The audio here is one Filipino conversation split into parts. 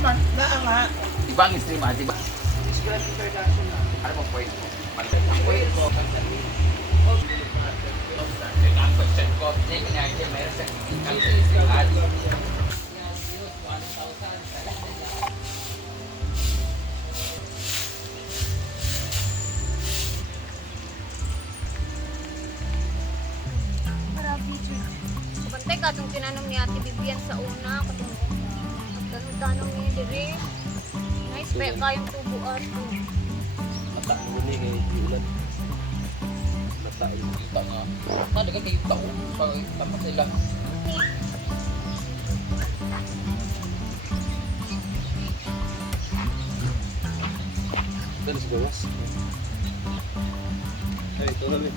Aman, nga. Diba ang stream ah? Diba? Ano bang point mo? Ang point ko. Ang question ko. Hindi ko na-idea. Mayroon sa income. Kabantay ka itong tinanong ni Ate Vivian sa una. Tanong niya diri. Nice pa kayong tubuan ko. Mata mo ni kay Yulan. Mata yung Kita nga. Kada ka kayo taon. Tama sila. Dalas gawas. Ay, tuloy.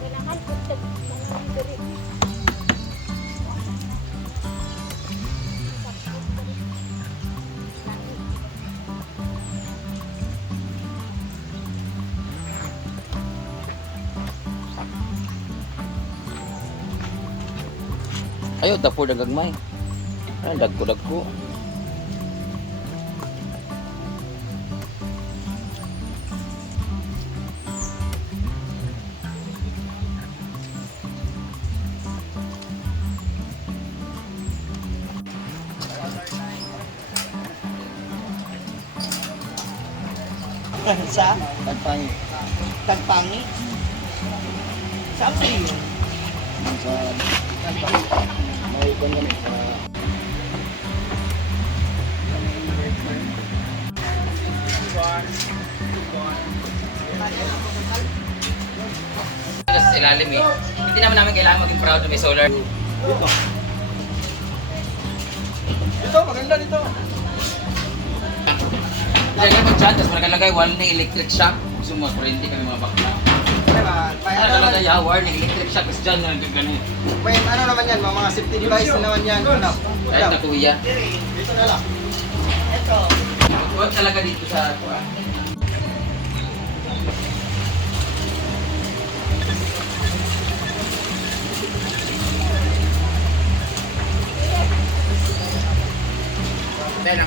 Kailangan ko tanong diri. Ayaw, dapur na gagmay. Ay, dagko. Sa Tagpang. Tagpangi. Saan ba yun? Sa... May ganyan. Sa ilalim eh. Hindi naman namin kailangan maging proud na may solar. Dito, maganda dito. Lagyan mo dyan, tapos nakalagay wall na electric shock. Gusto mo, kurente kami mga bakla. Diba? Ano nakalagay wire na electric shock, tapos dyan na nagkagano. May ano naman yan, mga safety device na naman yan. Ano? Kahit na kuya. Dito na lang. Ito. Huwag talaga dito sa... Sarap.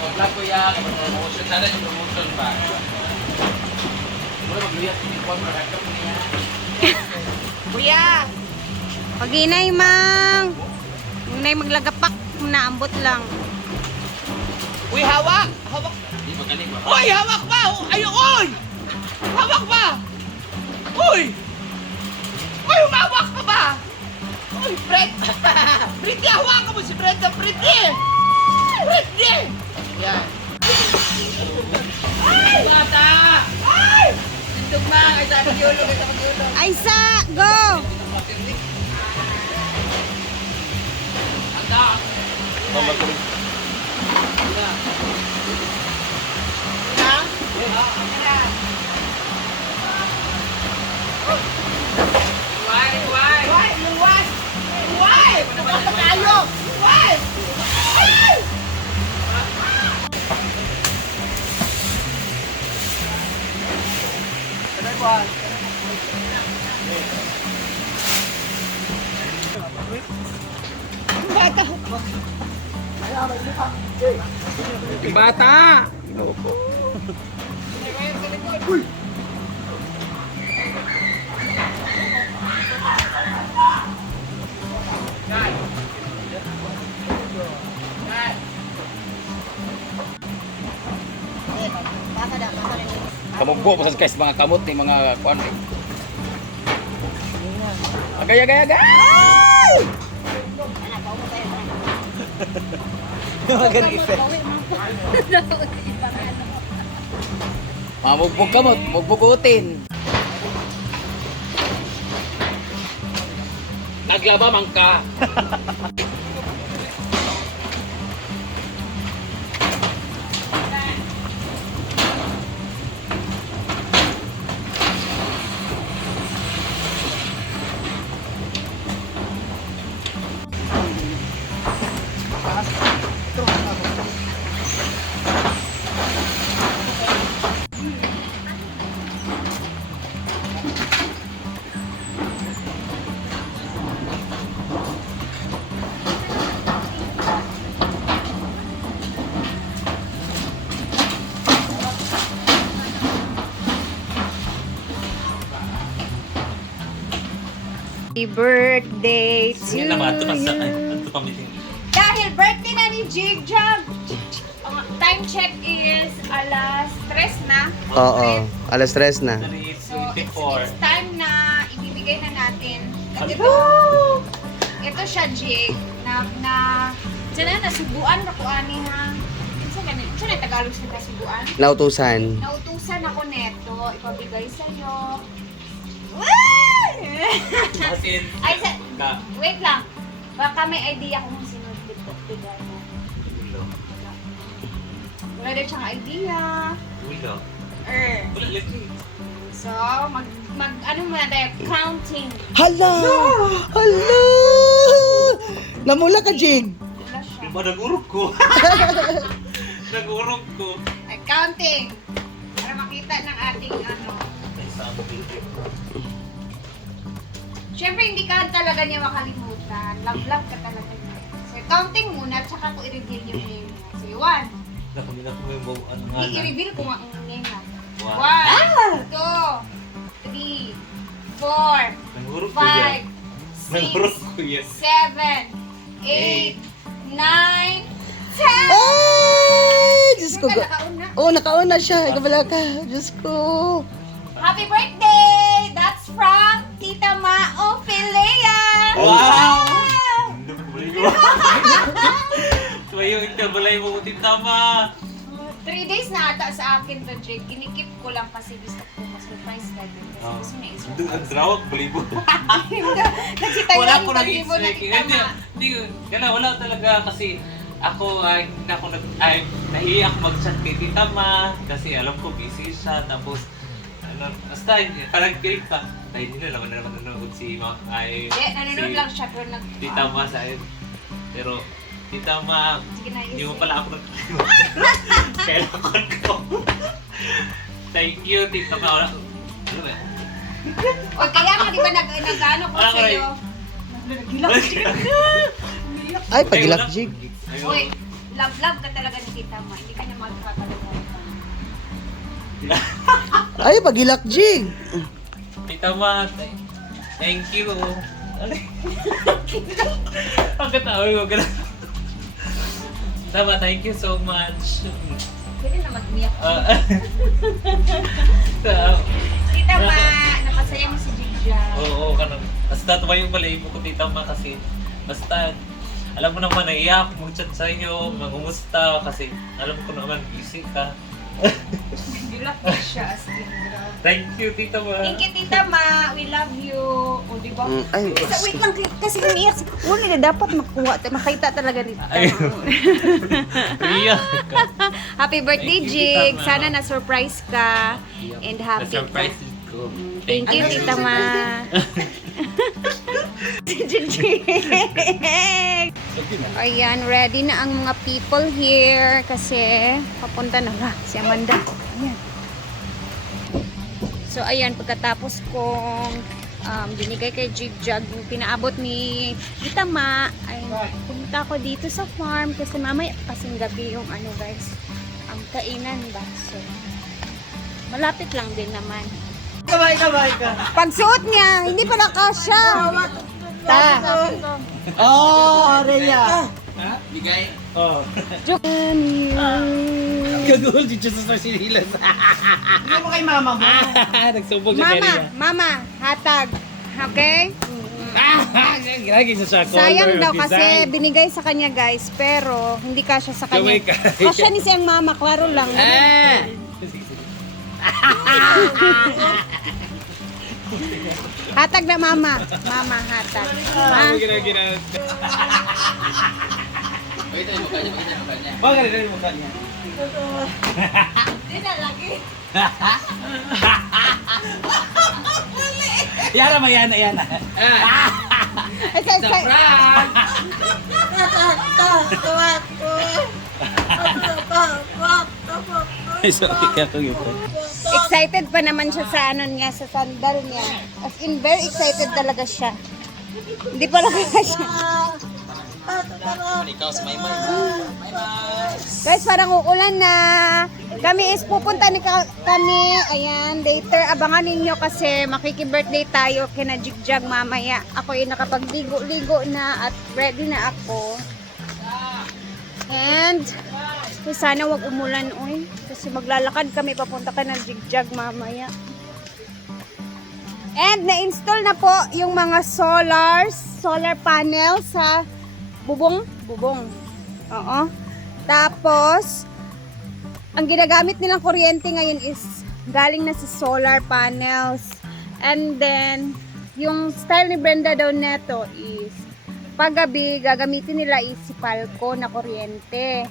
Mag-vlog ko yan, mag-promotion. Sana yung promotion pa. Muna mag-luyat yung inform na record niya. Kuya! Pag-inay, mang! Inay maglagapak, naambot lang. Uy, hawak! Hawak! Hindi magaling ba? Uy, hawak pa! Ay, uy! Hawak pa! Uy! Uy, humawak ka ba? Uy, Fred! Pretty, hawakan mo si Fred na Pretty! Pretty! Yan. Ay! Bata! Ay! Tindog ma! Ay, sa mag-yulog! Ay, sa mag-yulog! Aisa, go! Anda! Luway! Luway! Luway! Luway! Luway! Luway na tayo! Luway! Ay! Kanay ko ah. Bata! Yung bata! Uy! Kamugbo po sa guys, mga kamot ni mga kuan. Agay! Magandang effect. Mamugbog kamot, mugbugutin. Naglaba man ka. Happy birthday to Sige naman, ito you. ito pamitin. Dahil birthday na ni Jig Jog. Time check is alas 3 na. Oo, alas 3 na. So, 24. it's time na ibibigay na natin. At ito siya, Jig, na sana nasubuan ako ani ha. Sa na Tagalog sa nasubuan. Nautusan. Nautusan ako neto, ipabigay sa iyo. Asin. Ay, Ka. wait lang. Baka may idea kung sino bigay mo. Wala din siyang idea. Wala. Wala lagi. So, ano muna tayo? Counting. Hala! Hala! Namula ka, Jig. Wala siya. Diba nag-urog ko? Nag-urog ko. Ay, counting. Para makita ng ating ano. Ay, saan mo video? Siyempre, hindi ka talaga niya makalimutan. Love ka talaga niya. So, counting muna, tsaka ko i-reveal yung name niya. So, 1. Nakuminat mo yung ano nga na. I-reveal ko ang name na. 1, 2, Wow. 3, 4, Nag-urog ko yan. 5, Nag-urog 6, ko yan. 7, 8, 9, 10! Ay! Diyos ko. Sino ka nakauna? Oo, nakauna siya. Kabala ka. Diyos ko. Happy birthday! That's from Tita Mao Filea! Wow! Hindi ko balik ko. Tumayo yung kabalay mo ulit tama. 3 days na ata sa akin to, Jake. Kinikip ko lang kasi gusto ko ma-surprise ka din. Kasi gusto niya Ang i-surprise. drawag, balibo. Nagsitayo Wala ang ko pag-ibo na nag-expect. Tita Ma. Wala talaga kasi ako hindi ako nahiya ako mag-chat kay Tita Ma kasi alam ko busy siya tapos basta parang kilig pa dahil nila naman nanonood si Nanonood lang siya pero Tita Ma sa akin pero Tita Ma Sige na, hindi mo isip. pala ako kailangan ko thank you Tita Ma ano ba O kaya nga, di ba nag-ano ko Wala ko sa'yo? Ay, pagilak, Jig. Uy, love ka talaga ni Tita Ma. Hindi ka niya magkakalimutan. Ay, pagilak, Jig. Tita Ma, thank you. Ang katawa ko ganun. Tama, thank you so much. Pwede na mag-miyak. Tita Ma, napasaya mo si Jigja. Oo, kanang. Basta tumayo yung balay mo ko, Tita Ma, kasi basta, alam mo naman, naiyak, mag-chat sa inyo, magumusta, kasi alam ko naman, busy ka. Gilak siya as in, grabe. Thank you, Tita Ma. Thank you, Tita Ma. We love you. O, di ba? Ay, Wait lang, kasi umiyak. Wala na dapat makita talaga ni Tita Ay. Ma. Iyak ka. Happy birthday, Thank you, Jig. Tita Ma. Sana na-surprise ka. And happy Na-surprise ko. Thank you, Tita Ma. Jig. Ayan, ready na ang mga people here kasi papunta na ba si Amanda. Ayan. So, ayan, pagkatapos kong binigay kay Jig Jug yung pinaabot ni Tita Ma, ay pumunta ko dito sa farm kasi mamaya kasing gabi yung ano guys, ang kainan ba. So, malapit lang din naman. Kabay ka. Pagsuot niya, hindi pala kasya. Oh, Reya. Bigay. Oh. Gagawin dito sa sinilas. Ano mo kay mama mo? Nagsubog Mama, hatag. Okay? Lagi sa Sayang daw kasi binigay sa kanya guys, pero hindi kasya sa kanya. Gawin ka. Kasya ni siyang mama, klaro lang. Hatag na mama. Mama, hatag. Ha? Pakita yung mukha niya, pakita yung mukha niya. Bakit rin mo kanya? Hindi na lagi. Yara mayan, ayan. Ay, say, say. Excited pa naman siya sa ano niya, sa sandal niya. As in, very excited talaga siya. Hindi pa lang siya. Ikaw si Maymay. Guys, parang uulan na. Kami is pupunta kami. Ayan, later. Abangan ninyo kasi makiki-birthday tayo kina Jigjag mamaya. Ako ay nakapagligo-ligo na at ready na ako. And sana wag umulan, oy. Kasi maglalakad kami papunta kina Jigjag mamaya. And na-install na po yung mga solar panel sa bubong. Oo. Tapos, ang ginagamit nilang kuryente ngayon is galing na sa solar panels. And then, yung style ni Brenda daw neto is paggabi, gagamitin nila is si Palco na kuryente.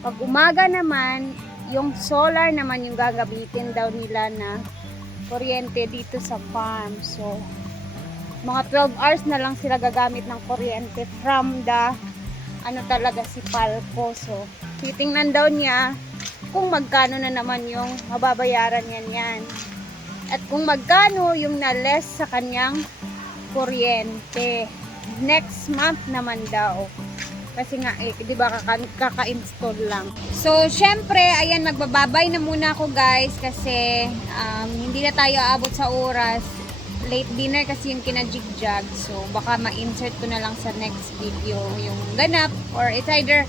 Pag umaga naman, yung solar naman yung gagamitin daw nila na kuryente dito sa farm. So, mga 12 hours na lang sila gagamit ng kuryente from the talaga si Palco. So, titingnan daw niya kung magkano na naman yung mababayaran yan. At kung magkano yung na-less sa kanyang kuryente. Next month naman daw. Kasi nga, di ba, kaka-install lang. So, syempre, ayan, magbababay na muna ako, guys, kasi hindi na tayo aabot sa oras. Late dinner kasi yung kina-Jigjag. So, baka ma-insert ko na lang sa next video yung ganap. Or it's either,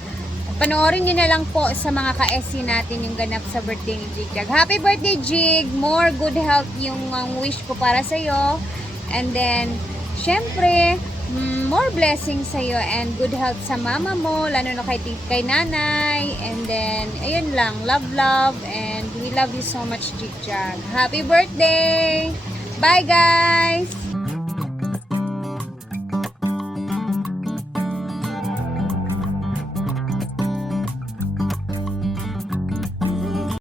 panoorin nyo na lang po sa mga ka-SC natin yung ganap sa birthday ni Jigjag. Happy birthday, Jig! More good health yung wish ko para sa'yo. And then, syempre, more blessings sa'yo and good health sa mama mo, lalo na kay nanay. And then, ayun lang, love, and we love you so much, Jigjag. Happy birthday! Bye, guys!